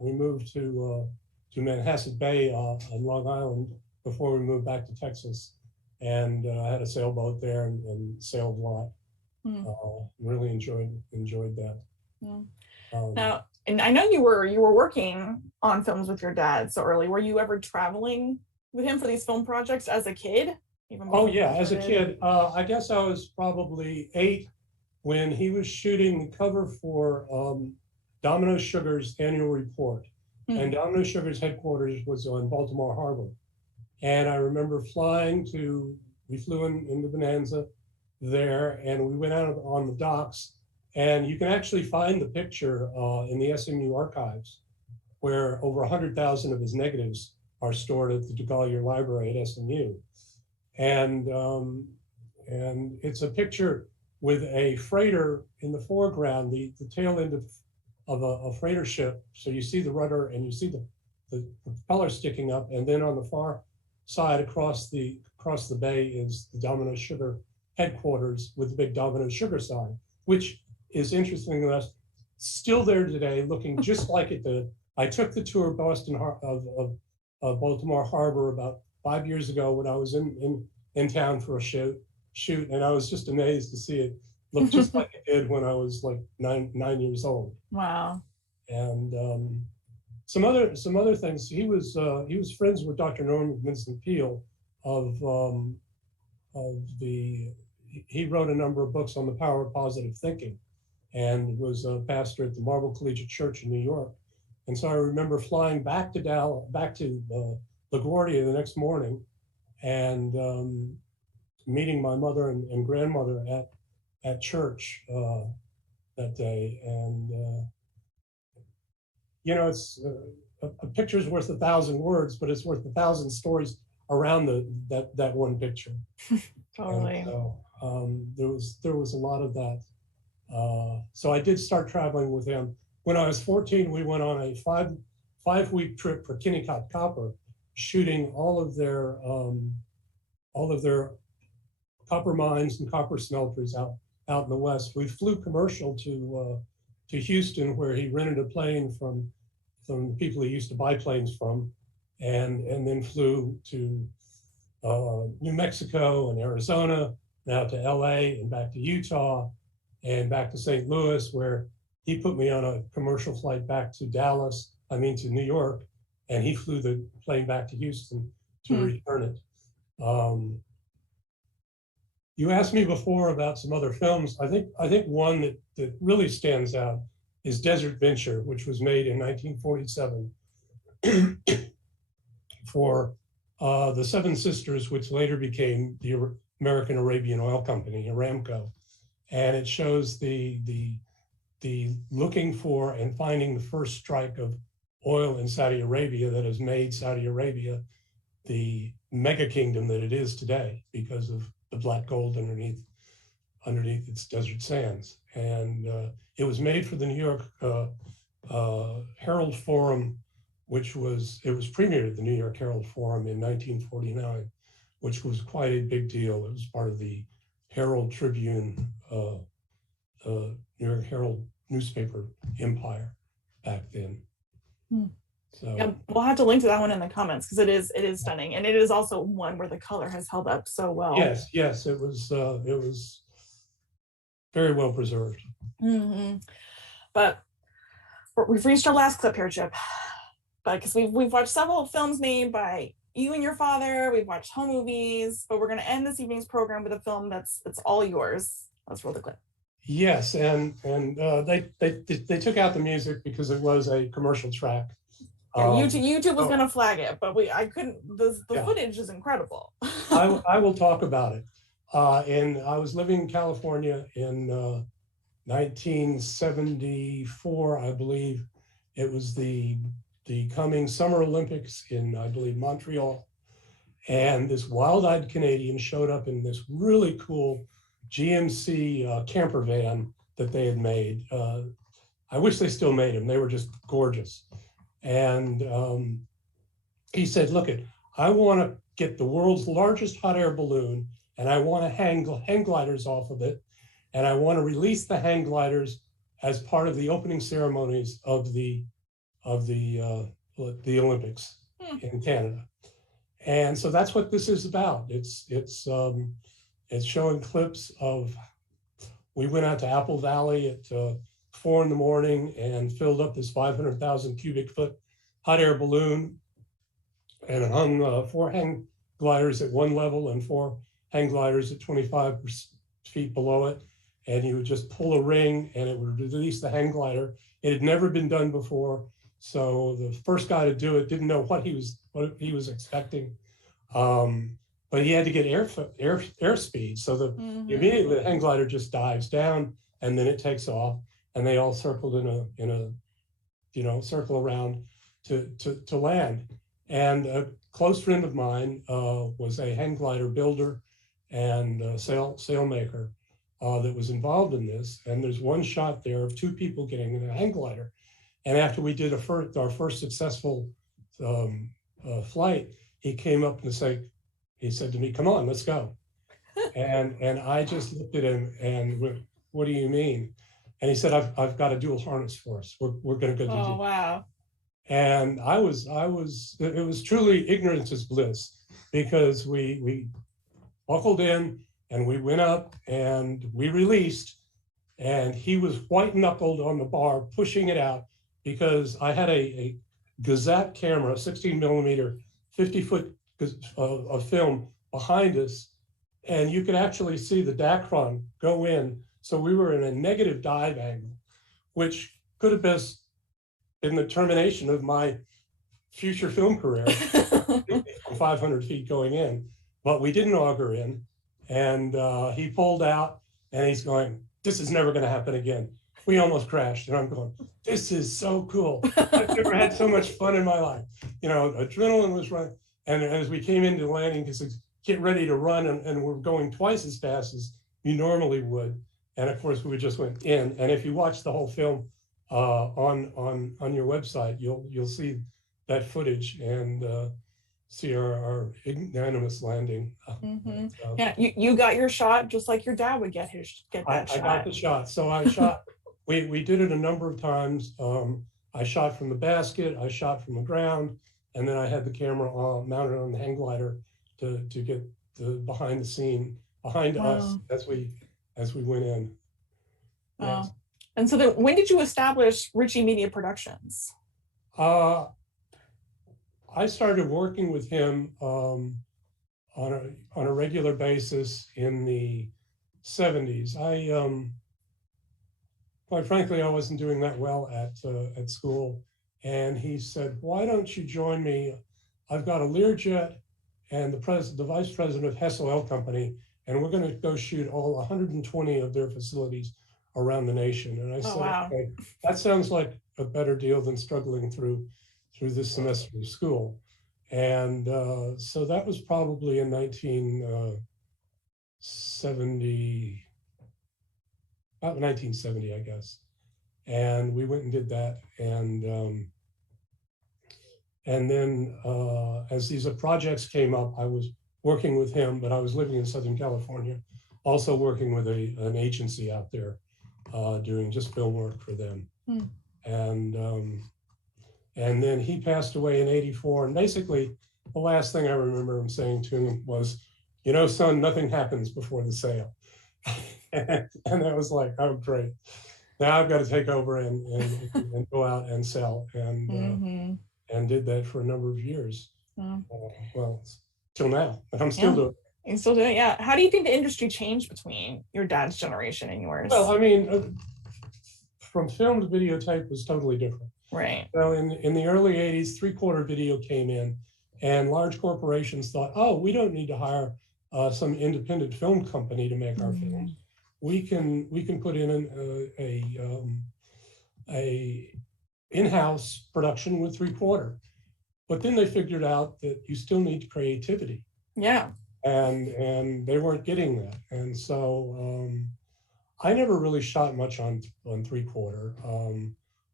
moved to Manhasset Bay on Long Island before we moved back to Texas. And I had a sailboat there and sailed a lot. Really enjoyed that. Now, and I know you were working on films with your dad so early. Were you ever traveling with him for these film projects as a kid? Oh yeah, as a kid. I guess I was probably 8 when he was shooting the cover for Domino Sugar's annual report. And Domino Sugar's headquarters was on Baltimore Harbor. And I remember we flew into Bonanza there, and we went out on the docks. And you can actually find the picture in the SMU archives, where over 100,000 of his negatives are stored at the DeGolyer Library at SMU. And it's a picture with a freighter in the foreground, the tail end of a freighter ship. So you see the rudder and you see the propeller sticking up, and then on the far side across the bay is the Domino Sugar headquarters with the big Domino Sugar sign, which is interesting enough, still there today, looking just like it did. I took the tour of of Baltimore Harbor about 5 years ago when I was in town for a shoot, and I was just amazed to see it look just like it did when I was like nine years old. Wow. And some other things. He was friends with Dr. Norman Vincent Peale he wrote a number of books on the power of positive thinking, and was a pastor at the Marble Collegiate Church in New York. And so I remember flying back to LaGuardia the next morning, and meeting my mother and grandmother at church that day. And it's a picture's worth 1,000 words, but it's worth 1,000 stories around that one picture. Totally. So there was a lot of that. So I did start traveling with him. When I was 14, we went on a five-week trip for Kennecott Copper, shooting all of their copper mines and copper smelters out in the West. We flew commercial to Houston, where he rented a plane from the people he used to buy planes from, and then flew to New Mexico and Arizona, now to LA and back to Utah and back to St. Louis, where he put me on a commercial flight back to to New York, and he flew the plane back to Houston to return it. You asked me before about some other films. I think one that really stands out is Desert Venture, which was made in 1947 for the Seven Sisters, which later became the American Arabian Oil Company, Aramco. And it shows the looking for and finding the first strike of oil in Saudi Arabia that has made Saudi Arabia the mega kingdom that it is today because of the black gold underneath underneath its desert sands. And it was made for the New York Herald Forum, it was premiered at the New York Herald Forum in 1949, which was quite a big deal. It was part of the Herald Tribune, New York Herald newspaper empire back then. So yeah, we'll have to link to that one in the comments because it is stunning, and it is also one where the color has held up so well. Yes, it was very well preserved. But we've reached our last clip here, Chip. But because we've watched several films made by you and your father, we've watched home movies, but we're going to end this evening's program with a film that's all yours. Let's roll the clip. Yes, and they took out the music because it was a commercial track. Yeah, YouTube was going to flag it, but I couldn't. The footage is incredible. I will talk about it. And I was living in California in 1974, I believe. It was the coming Summer Olympics in, I believe, Montreal. And this wild-eyed Canadian showed up in this really cool GMC camper van that they had made. I wish they still made them. They were just gorgeous. And he said, look, I want to get the world's largest hot air balloon, and I want to hang gliders off of it. And I want to release the hang gliders as part of the opening ceremonies of the Olympics in Canada. And so that's what this is about. It's showing clips of, we went out to Apple Valley at 4 a.m. and filled up this 500,000 cubic foot hot air balloon, and it hung 4 hang gliders at one level and 4 hang gliders at 25 feet below it. And you would just pull a ring and it would release the hang glider. It had never been done before. So the first guy to do it didn't know what he was expecting. But he had to get airspeed. So immediately the hang glider just dives down and then it takes off, and they all circled in a circle around to land. And a close friend of mine was a hang glider builder and sail maker that was involved in this. And there's one shot there of 2 people getting in a hang glider. And after we did our first successful flight, he came up and he said to me, "Come on, let's go." And I just looked at him and went, "What do you mean?" And he said, I've got a dual harness for us. We're going to go do Oh, wow. And it was truly ignorance is bliss, because we buckled in and we went up and we released, and he was white knuckled on the bar, pushing it out, because I had a Gazette camera, 16 millimeter, 50 foot of film behind us. And you could actually see the Dacron go in. So we were in a negative dive angle, which could have been the termination of my future film career from 500 feet going in. But we didn't auger in, and he pulled out, and he's going, "This is never going to happen again." We almost crashed, and I'm going, "This is so cool. I've never had so much fun in my life." Adrenaline was running. And as we came into landing, because get ready to run, and we're going twice as fast as you normally would. And of course, we just went in. And if you watch the whole film on your website, you'll see that footage and see our ignominious landing. Yeah, you got your shot just like your dad would get that shot. I got the shot. So I shot. We did it a number of times. I shot from the basket. I shot from the ground, and then I had the camera mounted on the hang glider to get the behind the scene behind us as we went in. Wow. Yes. And so then when did you establish Richie Media Productions? I started working with him on a regular basis in the 70s. Quite frankly, I wasn't doing that well at school. And he said, "Why don't you join me? I've got a Learjet and the vice president of Hess Oil Company, and we're going to go shoot all 120 of their facilities around the nation." And I said, wow. "Okay, that sounds like a better deal than struggling through this semester of school." And so that was probably in 1970. about 1970, I guess. And we went and did that. And then as these projects came up, I was working with him, but I was living in Southern California, also working with an agency out there, doing just film work for them. And then he passed away in '84. And basically, the last thing I remember him saying to him was, you know, son, nothing happens before the sale. And that was like, oh, great. Now I've got to take over and go out and sell. And did that for a number of years. Well, till now, but I'm still doing it. You're still doing it, yeah. How do you think the industry changed between your dad's generation and yours? Well, I mean, from film to videotape was totally different. Right. So in the early 80s, three-quarter video came in, and large corporations thought, oh, we don't need to hire some independent film company to make our films. We can put in a in-house production with three-quarter. But then they figured out that you still need creativity. Yeah. And they weren't getting that. And so I never really shot much on three-quarter.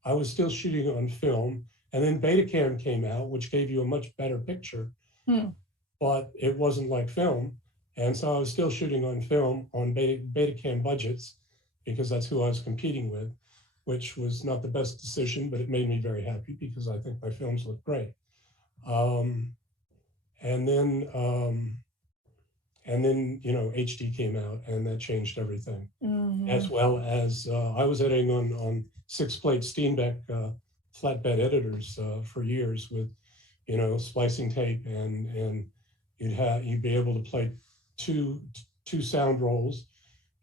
I was still shooting on film, and then Betacam came out, which gave you a much better picture, but it wasn't like film. And so I was still shooting on film on Betacam budgets, because that's who I was competing with, which was not the best decision, but it made me very happy because I think my films look great. And then, you know, HD came out, and that changed everything. As well as I was editing on 6-plate Steenbeck flatbed editors for years with, you know, splicing tape, and you'd be able to play two sound rolls,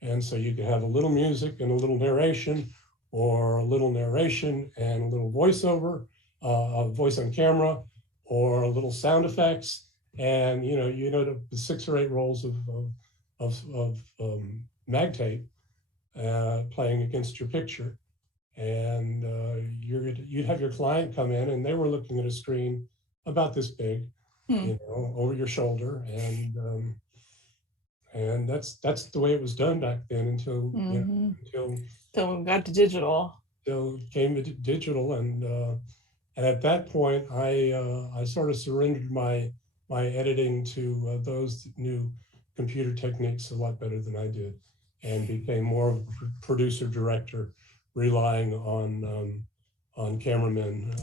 and so you could have a little music and a little narration, or a little narration and a little voiceover, a voice on camera, or a little sound effects, and you know the 6 or 8 rolls of mag tape playing against your picture, and you'd have your client come in, and they were looking at a screen about this big, you know, over your shoulder, and that's the way it was done back then until until we got to digital. Until it came to digital, and at that point, I sort of surrendered my editing to those that knew computer techniques a lot better than I did, and became more of a producer director, relying on cameramen.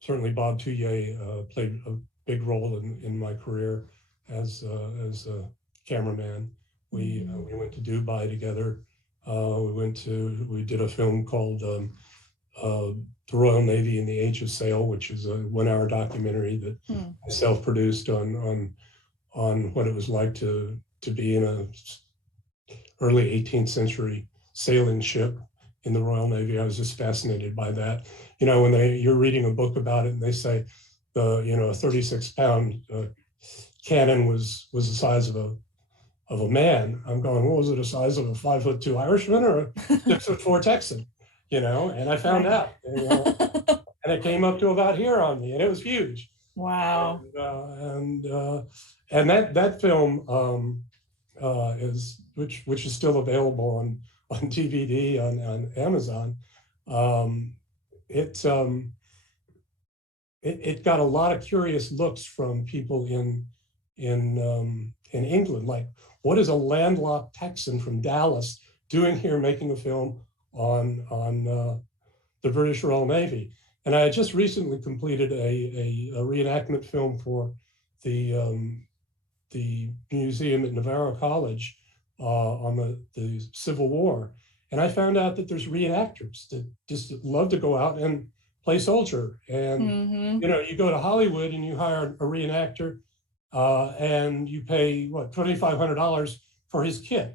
Certainly, Bob Touye played a big role in my career as a cameraman. We went to Dubai together. We did a film called The Royal Navy in the Age of Sail, which is a 1-hour documentary that I self-produced on what it was like to be in a early 18th century sailing ship in the Royal Navy. I was just fascinated by that. You know, when you're reading a book about it and they say a 36-pound cannon was the size of a man, I'm going, what was it, the size of a 5'2" Irishman or a 6'4" Texan? You know, and I found out, and it came up to about here on me, and it was huge. Wow. And that film is which is still available on DVD on Amazon. It got a lot of curious looks from people in England, like, what is a landlocked Texan from Dallas doing here making a film on the British Royal Navy? And I had just recently completed a reenactment film for the museum at Navarro College on the Civil War. And I found out that there's reenactors that just love to go out and play soldier. And, you go to Hollywood and you hire a reenactor and you pay, $2,500 for his kit,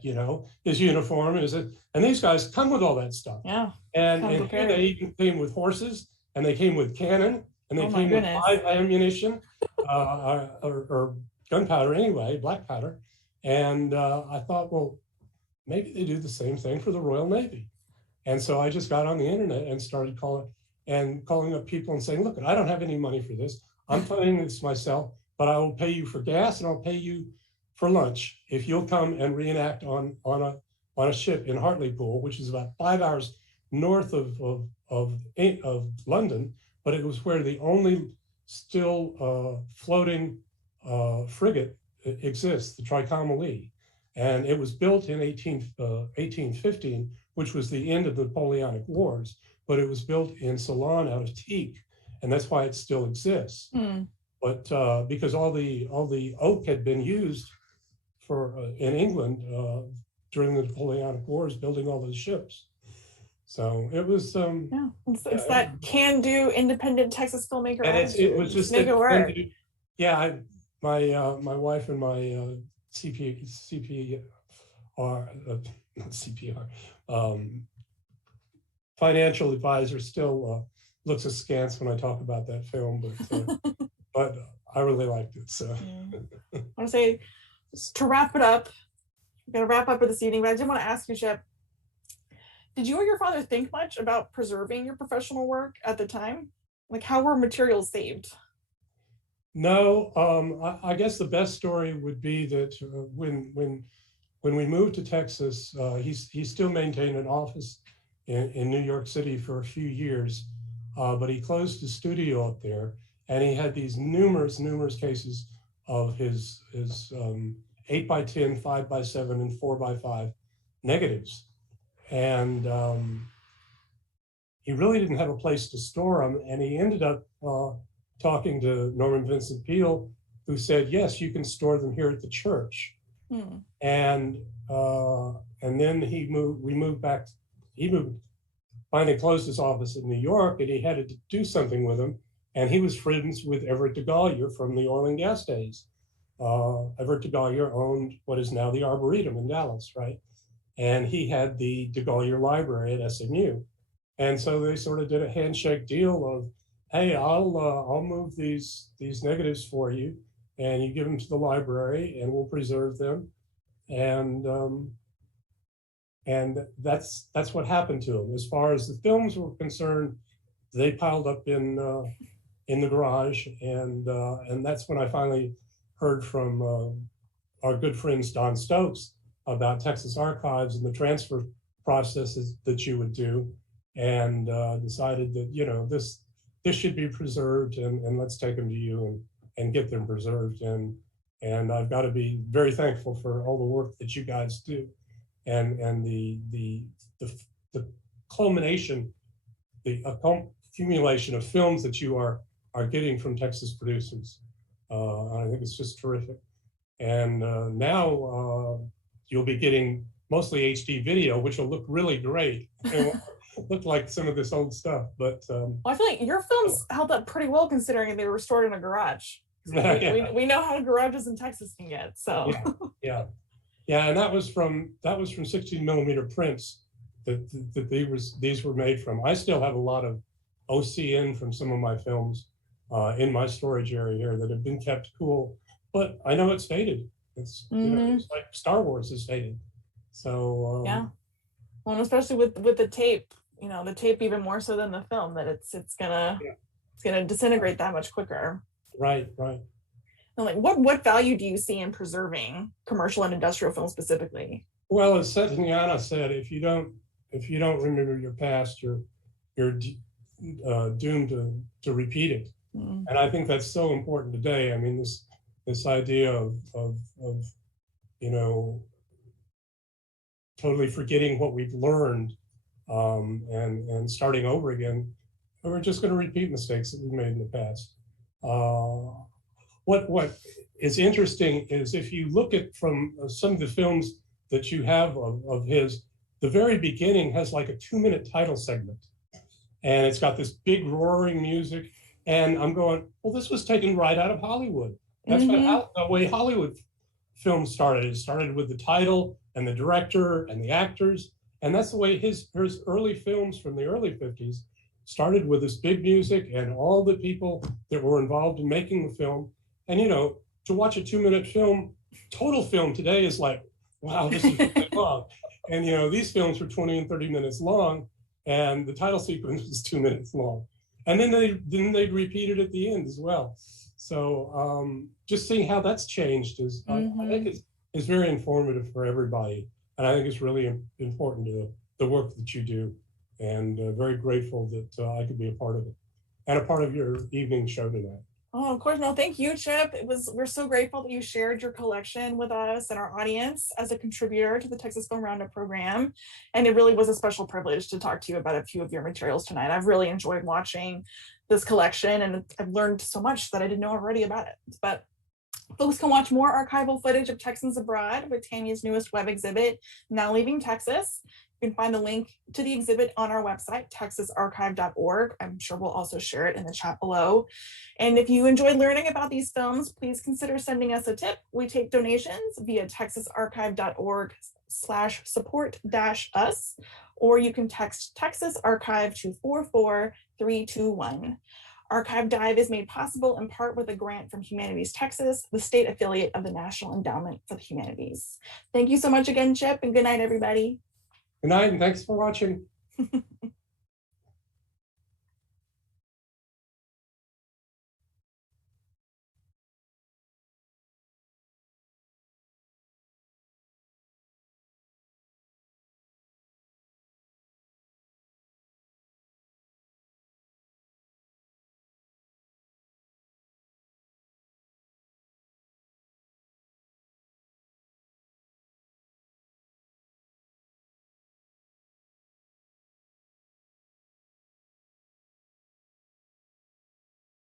his uniform, and these guys come with all that stuff. Yeah. And they even came with horses, and they came with cannon, and they came with live ammunition, or gunpowder anyway, black powder. And I thought, well, maybe they do the same thing for the Royal Navy. And so I just got on the internet and started calling up people and saying, look, I don't have any money for this. I'm funding this myself, but I will pay you for gas and I'll pay you for lunch if you'll come and reenact on on a ship in Hartlepool, which is about 5 hours north of London, but it was where the only still floating frigate exists, the Trycomali. And it was built in 1815, which was the end of the Napoleonic Wars, but it was built in Ceylon out of teak, and that's why it still exists. But because all the oak had been used for in England during the Napoleonic Wars, building all those ships. So it was yeah, it's that can-do independent Texas filmmaker, and it was just make it work. Yeah, my wife and my CPR, not CPR, financial advisor still looks askance when I talk about that film, but I really liked it. So I want to say, to wrap it up, I'm going to wrap up for this evening, but I did want to ask you, Chip, did you or your father think much about preserving your professional work at the time? Like, how were materials saved? No, I guess the best story would be that when we moved to Texas, he still maintained an office in New York City for a few years, but he closed his studio up there, and he had these numerous cases of his 8x10, 5x7, and 4x5 negatives. And he really didn't have a place to store them, and he ended up talking to Norman Vincent Peale, who said, yes, you can store them here at the church. And then we moved back, finally closed his office in New York, and he had to do something with them. And he was friends with Everett DeGolyer from the oil and gas days. Everett DeGolyer owned what is now the Arboretum in Dallas, right? And he had the DeGolyer Library at SMU. And so they sort of did a handshake deal of, hey, I'll move these negatives for you, and you give them to the library, and we'll preserve them. And that's what happened to them. As far as the films were concerned, they piled up in the garage, and that's when I finally heard from our good friends Don Stokes about Texas Archives and the transfer processes that you would do, and decided that, you know, this should be preserved, and let's take them to you and get them preserved. And I've got to be very thankful for all the work that you guys do, and the culmination, the accumulation of films that you are getting from Texas producers. I think it's just terrific. And now you'll be getting mostly HD video, which will look really great. It won't look like some of this old stuff, but well, I feel like your films held up pretty well considering they were stored in a garage. We know how garages in Texas can get. So yeah, and that was from 16mm prints that these were made from. I still have a lot of OCN from some of my films in my storage area here that have been kept cool, but I know it's faded. It's, you know, it's like Star Wars is faded. So yeah, well, and especially with the tape, you know, the tape even more so than the film, that it's gonna disintegrate that much quicker. Right. And like, what value do you see in preserving commercial and industrial film specifically? Well, as Satyanana said, if you don't remember your past, you're doomed to repeat it. And I think that's so important today. I mean, this idea of you know, totally forgetting what we've learned and starting over again, and we're just going to repeat mistakes that we've made in the past. What is interesting is if you look at from some of the films that you have of his, the very beginning has like a 2-minute title segment, and it's got this big roaring music. And I'm going, well, this was taken right out of Hollywood. That's the way Hollywood films started. It started with the title and the director and the actors. And that's the way his early films from the early 50s started, with this big music and all the people that were involved in making the film. And, you know, to watch a 2-minute film, total film today is like, wow, this is really long. And, you know, these films were 20 and 30 minutes long, and the title sequence was 2 minutes long. And then they'd repeat it at the end as well. So just seeing how that's changed is, I think is very informative for everybody. And I think it's really important to the work that you do, and very grateful that I could be a part of it and a part of your evening show tonight. Oh, of course. No, thank you, Chip. We're so grateful that you shared your collection with us and our audience as a contributor to the Texas Film Roundup program. And it really was a special privilege to talk to you about a few of your materials tonight. I've really enjoyed watching this collection, and I've learned so much that I didn't know already about it. But folks can watch more archival footage of Texans Abroad with TAMI's newest web exhibit, Now Leaving Texas. You can find the link to the exhibit on our website, texasarchive.org. I'm sure we'll also share it in the chat below. And if you enjoyed learning about these films, please consider sending us a tip. We take donations via texasarchive.org/support-us, or you can text Texas Archive to 44321. Archive Dive is made possible in part with a grant from Humanities Texas, the state affiliate of the National Endowment for the Humanities. Thank you so much again, Chip, and good night, everybody. Good night, and thanks for watching.